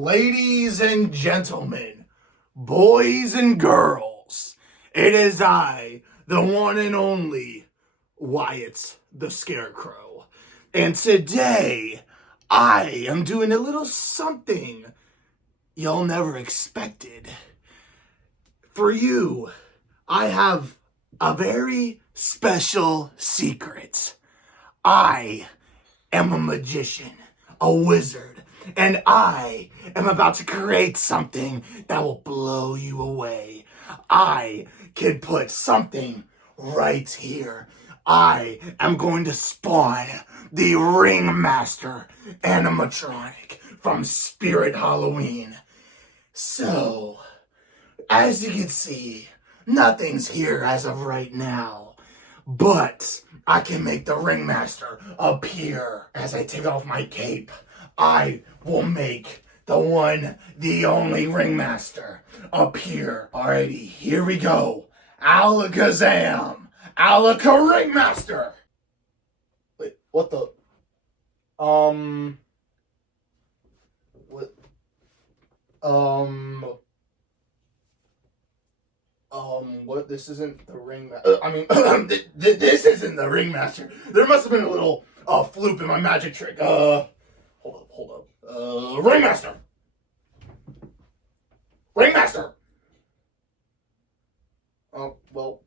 Ladies and gentlemen, boys and girls, it is I, the one and only Wyatt the Scarecrow. And today, I am doing a little something y'all never expected. For you, I have a very special secret. I am a magician, a wizard, and I am about to create something that will blow you away. I can put something right here. I am going to spawn the Ringmaster Animatronic from Spirit Halloween. So, as you can see, nothing's here as of right now, but I can make the Ringmaster appear as I take off my cape. I will make the one, the only Ringmaster appear. Alrighty, here we go. Alakazam! Alaka Ringmaster! Wait, what the? What? This isn't the Ringmaster. This isn't the Ringmaster. There must have been a little fluke in my magic trick. Hold up. Ringmaster! Ringmaster! Oh, well,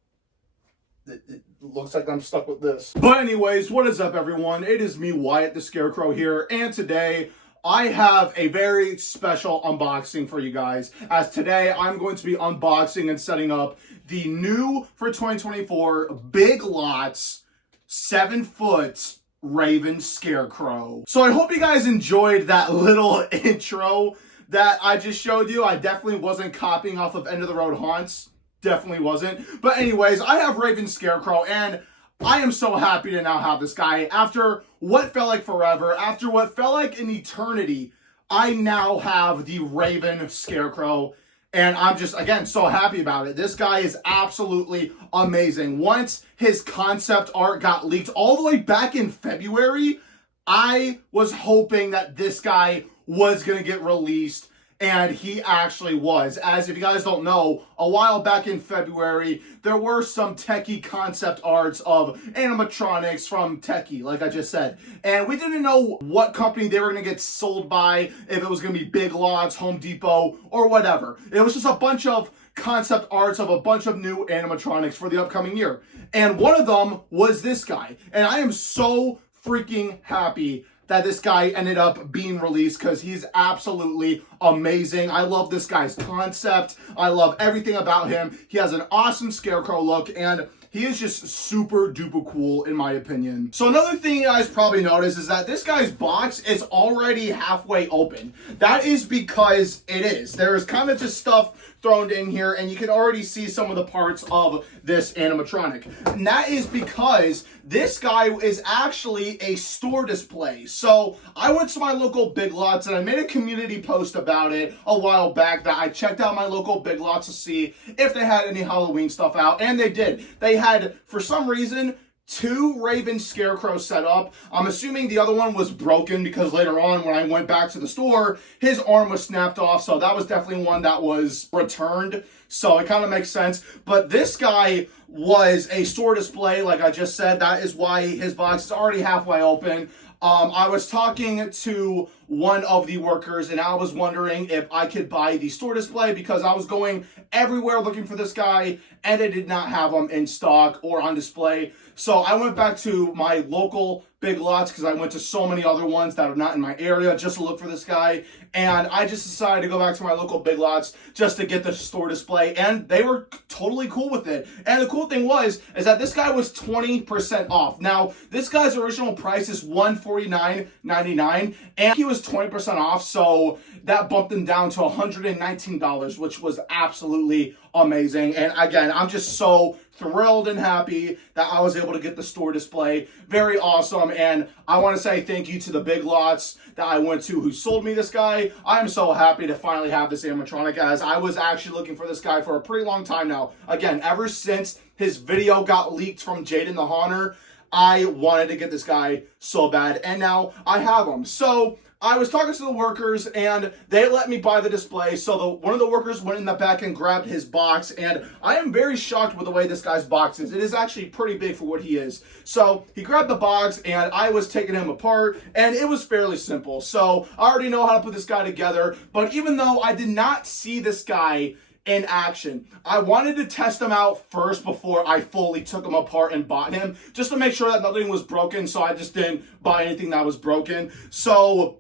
it looks like I'm stuck with this. But anyways, what is up, everyone? It is me, Wyatt the Scarecrow here, and today I have a very special unboxing for you guys, as today I'm going to be unboxing and setting up the new, for 2024, Big Lots 7-foot Raven Scarecrow. So I hope you guys enjoyed that little intro that I just showed you. I definitely wasn't copying off of End of the Road Haunts. Definitely wasn't. But anyways, I have Raven Scarecrow, and I am so happy to now have this guy. After what felt like forever, after what felt like an eternity, I now have the Raven Scarecrow, and I'm just, again, so happy about it. This guy is absolutely amazing. Once his concept art got leaked all the way back in February, I was hoping that this guy was going to get released, and he actually was. As if you guys don't know, a while back in February, there were some techie concept arts of animatronics from Techie, like I just said. And we didn't know what company they were going to get sold by, if it was going to be Big Lots, Home Depot, or whatever. It was just a bunch of concept arts of a bunch of new animatronics for the upcoming year. And one of them was this guy. And I am so freaking happy that this guy ended up being released, because he's absolutely amazing. I love this guy's concept. I love everything about him. He has an awesome Scarecrow look, and he is just super duper cool in my opinion. So another thing you guys probably noticed is that this guy's box is already halfway open. That is because it is. There's kind of just stuff thrown in here, and you can already see some of the parts of this animatronic. And that is because this guy is actually a store display. So I went to my local Big Lots, and I made a community post about it a while back, that I checked out my local Big Lots to see if they had any Halloween stuff out, and they did. They had, for some reason, 2 Raven Scarecrows set up. I'm assuming the other one was broken, because later on when I went back to the store, his arm was snapped off, so that was definitely one that was returned. So it kind of makes sense. But this guy was a store display, like I just said. That is why his box is already halfway open. I was talking to one of the workers, and I was wondering if I could buy the store display, because I was going everywhere looking for this guy, and they did not have him in stock or on display. So I went back to my local Big Lots, because I went to so many other ones that are not in my area, just to look for this guy. And I just decided to go back to my local Big Lots just to get the store display, and they were totally cool with it. And the cool thing is that this guy was 20% off. Now, this guy's original price is $149.99, and he was 20% off, so that bumped him down to $119, which was absolutely amazing. And again, I'm just so thrilled and happy that I was able to get the store display. Very awesome. And I want to say thank you to the Big Lots that I went to who sold me this guy. I am so happy to finally have this animatronic, as I was actually looking for this guy for a pretty long time now. Again, ever since his video got leaked from Jaden the Haunter, I wanted to get this guy so bad, and now I have him. So I was talking to the workers and they let me buy the display. So one of the workers went in the back and grabbed his box, and I am very shocked with the way this guy's box is. It is actually pretty big for what he is. So he grabbed the box and I was taking him apart, and it was fairly simple. So I already know how to put this guy together, but even though I did not see this guy in action, I wanted to test him out first before I fully took him apart and bought him, just to make sure that nothing was broken. So I just didn't buy anything that was broken. So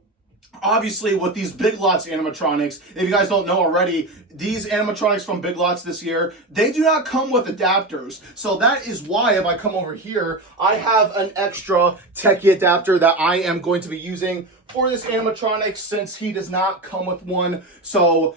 obviously with these Big Lots animatronics, if you guys don't know already, these animatronics from Big Lots this year, they do not come with adapters. So that is why if I come over here, I have an extra techie adapter that I am going to be using for this animatronic, since he does not come with one. So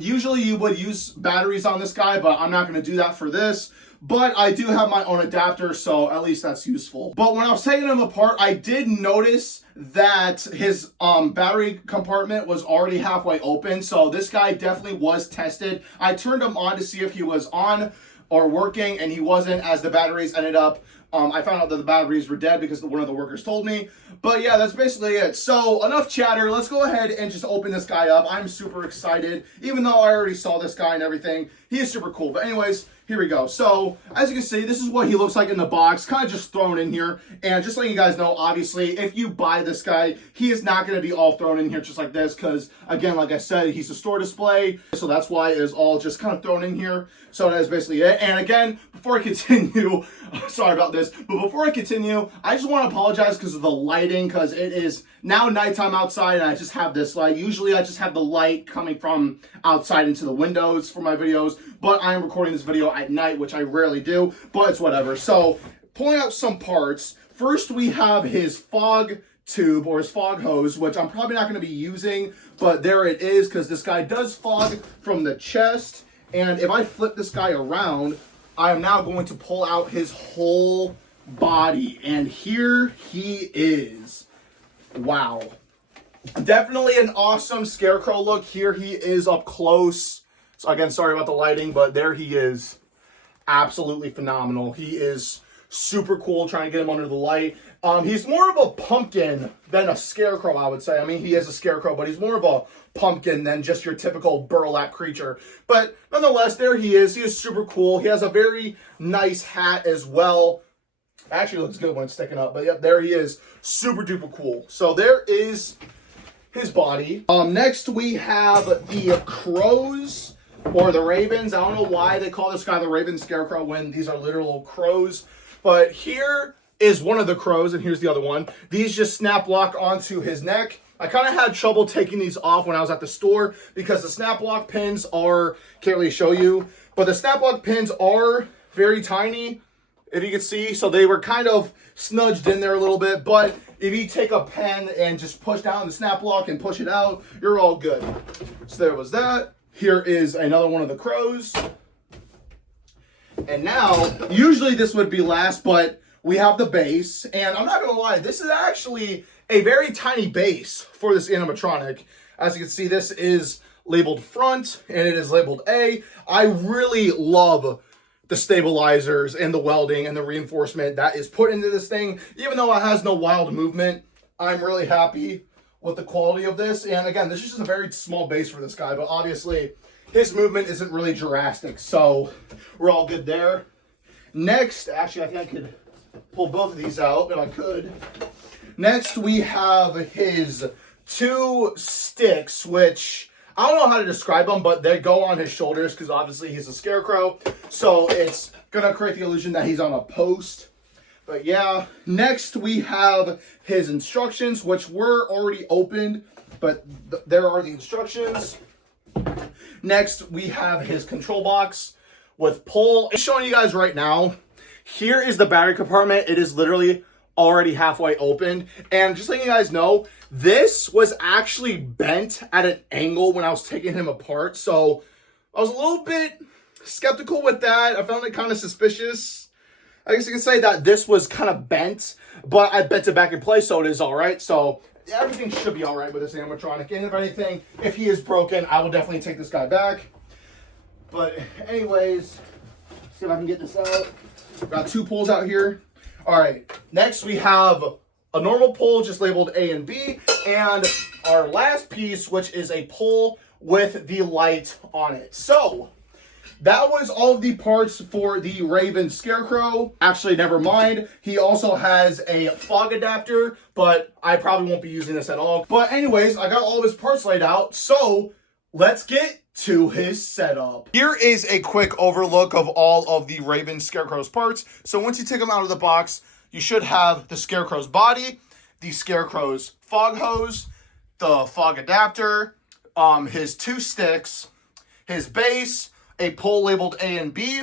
usually you would use batteries on this guy, but I'm not going to do that for this. But I do have my own adapter, so at least that's useful. But when I was taking him apart, I did notice that his battery compartment was already halfway open. So this guy definitely was tested. I turned him on to see if he was on or working, and he wasn't, as the batteries ended up. I found out that the batteries were dead because one of the workers told me. But yeah, that's basically it. So enough chatter. Let's go ahead and just open this guy up. I'm super excited, even though I already saw this guy and everything. He is super cool. But anyways, here we go. So as you can see, this is what he looks like in the box, kind of just thrown in here. And just letting you guys know, obviously, if you buy this guy, he is not going to be all thrown in here just like this, because again, like I said, he's a store display. So that's why it is all just kind of thrown in here. So that is basically it. And again, before I continue, sorry about this, but before I continue, I just want to apologize because of the lighting, because it is now nighttime outside and I just have this light. Usually I just have the light coming from outside into the windows for my videos, but I am recording this video at night, which I rarely do, but it's whatever. So pulling out some parts. First, we have his fog tube, or his fog hose, which I'm probably not going to be using, but there it is, because this guy does fog from the chest. And if I flip this guy around, I am now going to pull out his whole body, and here he is. Wow. Definitely an awesome Scarecrow look. Here he is up close. So again, sorry about the lighting, but there he is. Absolutely phenomenal. He is super cool. Trying to get him under the light. He's more of a pumpkin than a Scarecrow, I would say. I mean, he is a Scarecrow, but he's more of a pumpkin than just your typical burlap creature. But nonetheless, there he is. He is super cool. He has a very nice hat as well. Actually looks good when it's sticking up, but yep, there he is. Super duper cool. So there is his body. Next we have the crows, or the ravens. I don't know why they call this guy the Raven Scarecrow when these are literal crows. But here is one of the crows, and here's the other one. These just snap lock onto his neck. I kind of had trouble taking these off when I was at the store because the snap lock pins are, can't really show you, but the snap lock pins are very tiny, if you can see. So they were kind of snudged in there a little bit, but if you take a pen and just push down the snap lock and push it out, you're all good. So there was that. Here is another one of the crows. And now, usually this would be last, but we have the base. And I'm not going to lie, this is actually a very tiny base for this animatronic. As you can see, this is labeled front and it is labeled A. I really love the stabilizers and the welding and the reinforcement that is put into this thing. Even though it has no wild movement, I'm really happy with the quality of this. And again, this is just a very small base for this guy, but obviously his movement isn't really drastic, so we're all good there. Next, actually, I think I could pull both of these out if I could. Next, we have his two sticks, which I don't know how to describe them, but they go on his shoulders because obviously he's a Scarecrow. So it's going to create the illusion that he's on a post. But yeah, next we have his instructions, which were already opened, but there are the instructions. Next, we have his control box with pull. I'm showing you guys right now. Here is the battery compartment. It is literally already halfway opened. And just letting you guys know, this was actually bent at an angle when I was taking him apart. So I was a little bit skeptical with that. I found it kind of suspicious. I guess you can say that this was kind of bent, but I bent it back in place, so it is all right. So everything should be all right with this animatronic. And if anything, if he is broken, I will definitely take this guy back. But anyways, see if I can get this out. Got two pulls out here. All right, next we have a normal pole just labeled A and B, and our last piece, which is a pole with the light on it. So that was all of the parts for the Raven Scarecrow. Actually, never mind. He also has a fog adapter, but I probably won't be using this at all. But anyways, I got all of his parts laid out, so let's get to his setup. Here is a quick overlook of all of the Raven Scarecrow's parts. So once you take them out of the box, you should have the Scarecrow's body, the Scarecrow's fog hose, the fog adapter, his 2 sticks, his base, a pole labeled A and B,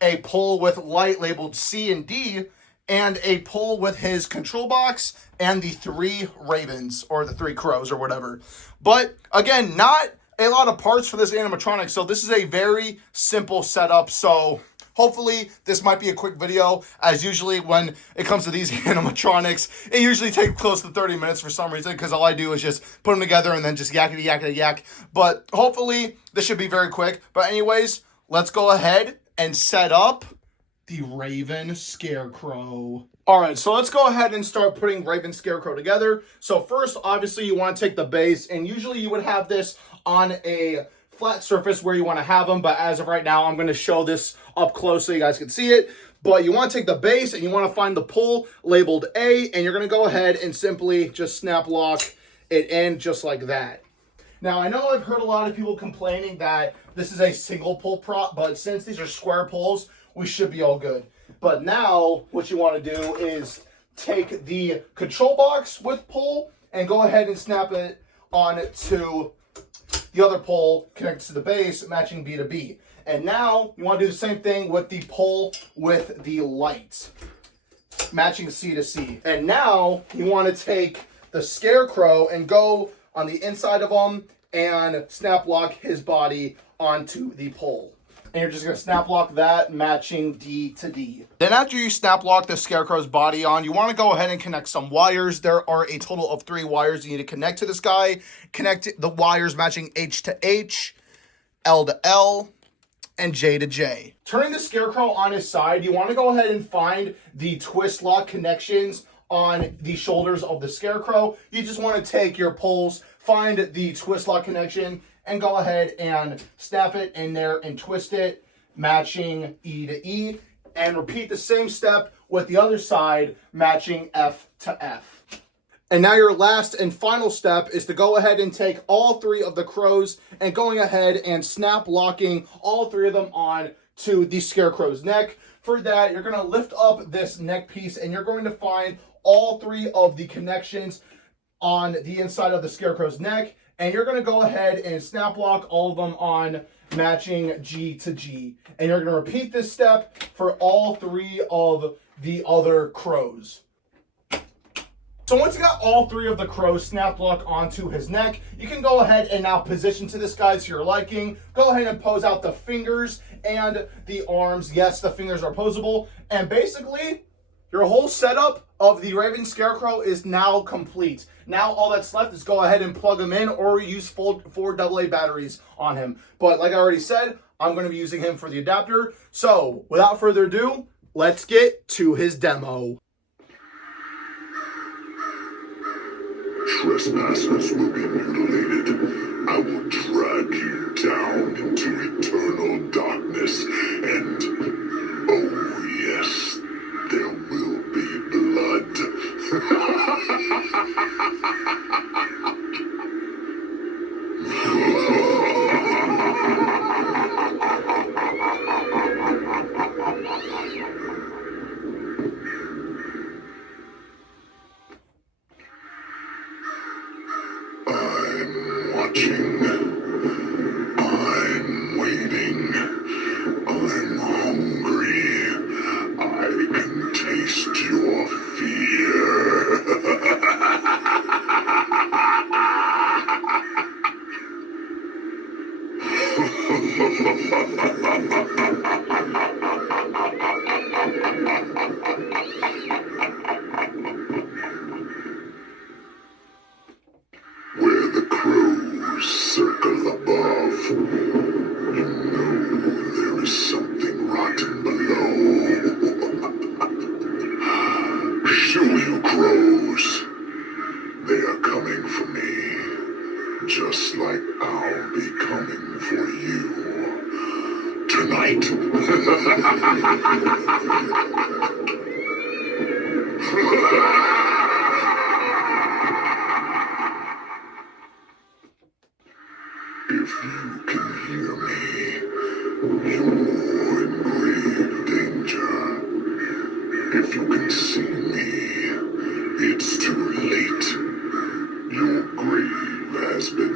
a pole with light labeled C and D, and a pole with his control box and the 3 ravens, or the 3 crows, or whatever. But again, not a lot of parts for this animatronic, so this is a very simple setup. So hopefully this might be a quick video. As usually when it comes to these animatronics, it usually takes close to 30 minutes for some reason, because all I do is just put them together and then just yakety yakety yak. But hopefully this should be very quick. But anyways, let's go ahead and set up the Raven Scarecrow. All right, so let's go ahead and start putting Raven Scarecrow together. So first, obviously, you want to take the base, and usually you would have this on a flat surface where you want to have them, but as of right now, I'm going to show this up close so you guys can see it. But you want to take the base, and you want to find the pole labeled A, and you're going to go ahead and simply just snap lock it in just like that. Now, I know I've heard a lot of people complaining that this is a single pole prop, but since these are square poles, we should be all good. But now, what you want to do is take the control box with pole and go ahead and snap it on to the other pole connected to the base, matching B to B. And now, you want to do the same thing with the pole with the lights, matching C to C. And now, you want to take the Scarecrow and go on the inside of him and snap lock his body onto the pole. And you're just going to snap lock that, matching D to D. Then after you snap lock the Scarecrow's body on, you want to go ahead and connect some wires. There are a total of 3 wires you need to connect to this guy. Connect the wires matching H to H, L to L, and J to J. Turning the Scarecrow on his side, you want to go ahead and find the twist lock connections on the shoulders of the Scarecrow. You just want to take your poles, find the twist lock connection, and go ahead and snap it in there and twist it, matching E to E, and repeat the same step with the other side, matching F to F. And now your last and final step is to go ahead and take all 3 of the crows and going ahead and snap locking all 3 of them on to the Scarecrow's neck. For that, you're going to lift up this neck piece and you're going to find all 3 of the connections on the inside of the Scarecrow's neck, and you're going to go ahead and snap lock all of them on, matching G to G. And you're going to repeat this step for all 3 of the other crows. So once you got all 3 of the crows snap lock onto his neck, you can go ahead and now position to this guy to your liking. Go ahead and pose out the fingers and the arms. Yes, the fingers are posable. And basically, your whole setup of the Raven Scarecrow is now complete. Now all that's left is go ahead and plug him in or use 4 AA batteries on him. But like I already said, I'm going to be using him for the adapter. So without further ado, let's get to his demo. Trespassers will be mutilated. I will drag you down into eternal darkness, and oh yes, there will be blood. I'm watching. I'm waiting. I'm hungry. I can taste your fear. Where the crows circle above, you know there is something rotten below. Shoo, you crows! coming for you tonight. If you can hear me, you're in grave danger. If you can see me, it's too late. Your grave has been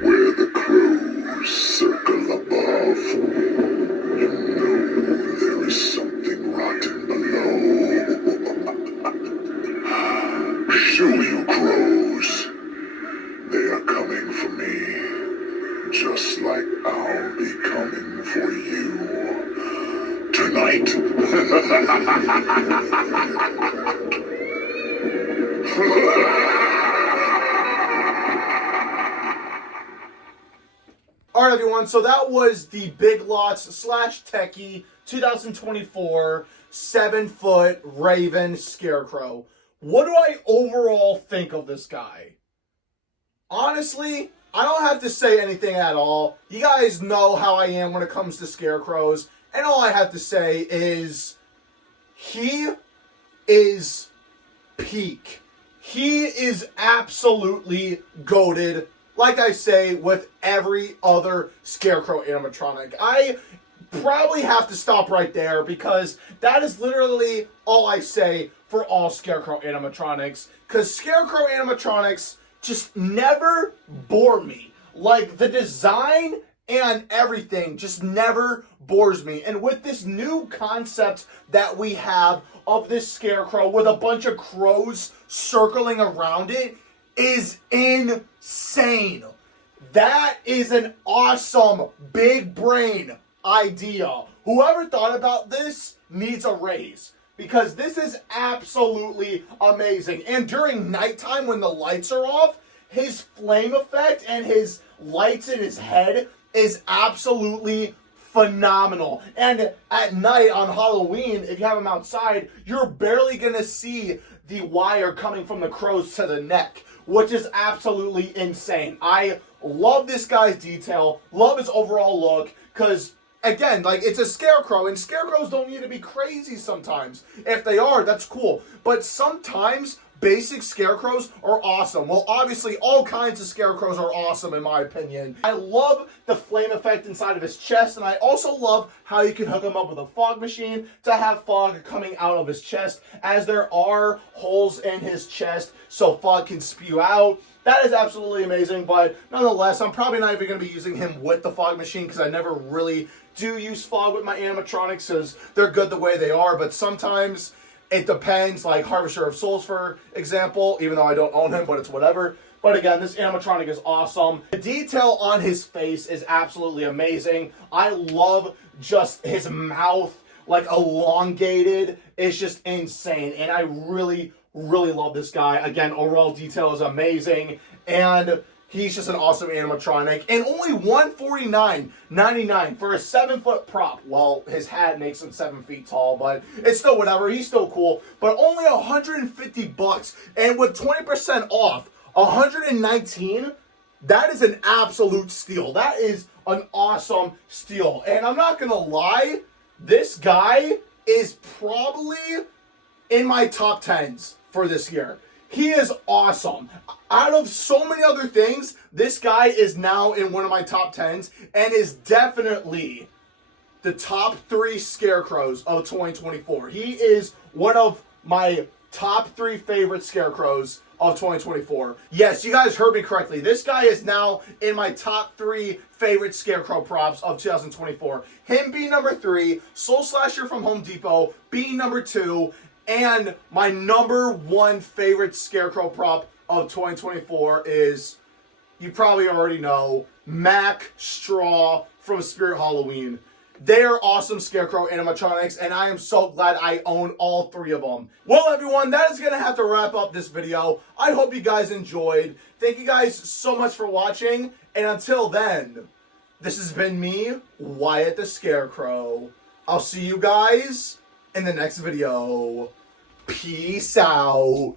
Where the crows circle above, you know there is something rotten below. Shoo, you crows. They are coming for me, just like I'll be coming for you tonight. Alright everyone, so that was the Big Lots / Techie 2024 7-foot Raven Scarecrow. What do I overall think of this guy? Honestly, I don't have to say anything at all. You guys know how I am when it comes to Scarecrows, and all I have to say is he is peak. He is absolutely goated. Like I say, with every other Scarecrow animatronic. I probably have to stop right there because that is literally all I say for all Scarecrow animatronics. Because Scarecrow animatronics just never bore me. Like, the design and everything just never bores me. And with this new concept that we have of this Scarecrow with a bunch of crows circling around it, is insane. That is an awesome big brain idea. Whoever thought about this needs a raise because this is absolutely amazing. And during nighttime when the lights are off, his flame effect and his lights in his head is absolutely phenomenal. And at night on Halloween, if you have him outside, you're barely gonna see the wire coming from the crows to the neck, which is absolutely insane. I love this guy's detail, love his overall look, because, again, like, it's a Scarecrow, and Scarecrows don't need to be crazy sometimes. If they are, that's cool. But sometimes basic Scarecrows are awesome. Well, obviously, all kinds of Scarecrows are awesome, in my opinion. I love the flame effect inside of his chest, and I also love how you can hook him up with a fog machine to have fog coming out of his chest, as there are holes in his chest so fog can spew out. That is absolutely amazing, but nonetheless, I'm probably not even going to be using him with the fog machine because I never really do use fog with my animatronics because they're good the way they are, but sometimes it depends, like Harvester of Souls, for example, even though I don't own him, but it's whatever. But again, this animatronic is awesome. The detail on his face is absolutely amazing. I love just his mouth, like, elongated. It's just insane. And I really, really love this guy. Again, overall detail is amazing. And he's just an awesome animatronic. And only $149.99 for a 7-foot prop. Well, his hat makes him 7 feet tall, but it's still whatever. He's still cool. But only $150. And with 20% off, $119. That is an absolute steal. That is an awesome steal. And I'm not going to lie, this guy is probably in my top 10s for this year. He is awesome. Out of so many other things, this guy is now in one of my top 10s and is definitely the top 3 Scarecrows of 2024. He is one of my top 3 favorite Scarecrows of 2024. Yes, you guys heard me correctly. This guy is now in my top 3 favorite Scarecrow props of 2024. Him being number 3, Soul Slasher from Home Depot being number 2, and my number 1 favorite Scarecrow prop of 2024 is, you probably already know, Mac Straw from Spirit Halloween. They are awesome Scarecrow animatronics, and I am so glad I own all 3 of them. Well, everyone, that is going to have to wrap up this video. I hope you guys enjoyed. Thank you guys so much for watching, and until then, this has been me, Wyatt the Scarecrow. I'll see you guys in the next video. Peace out.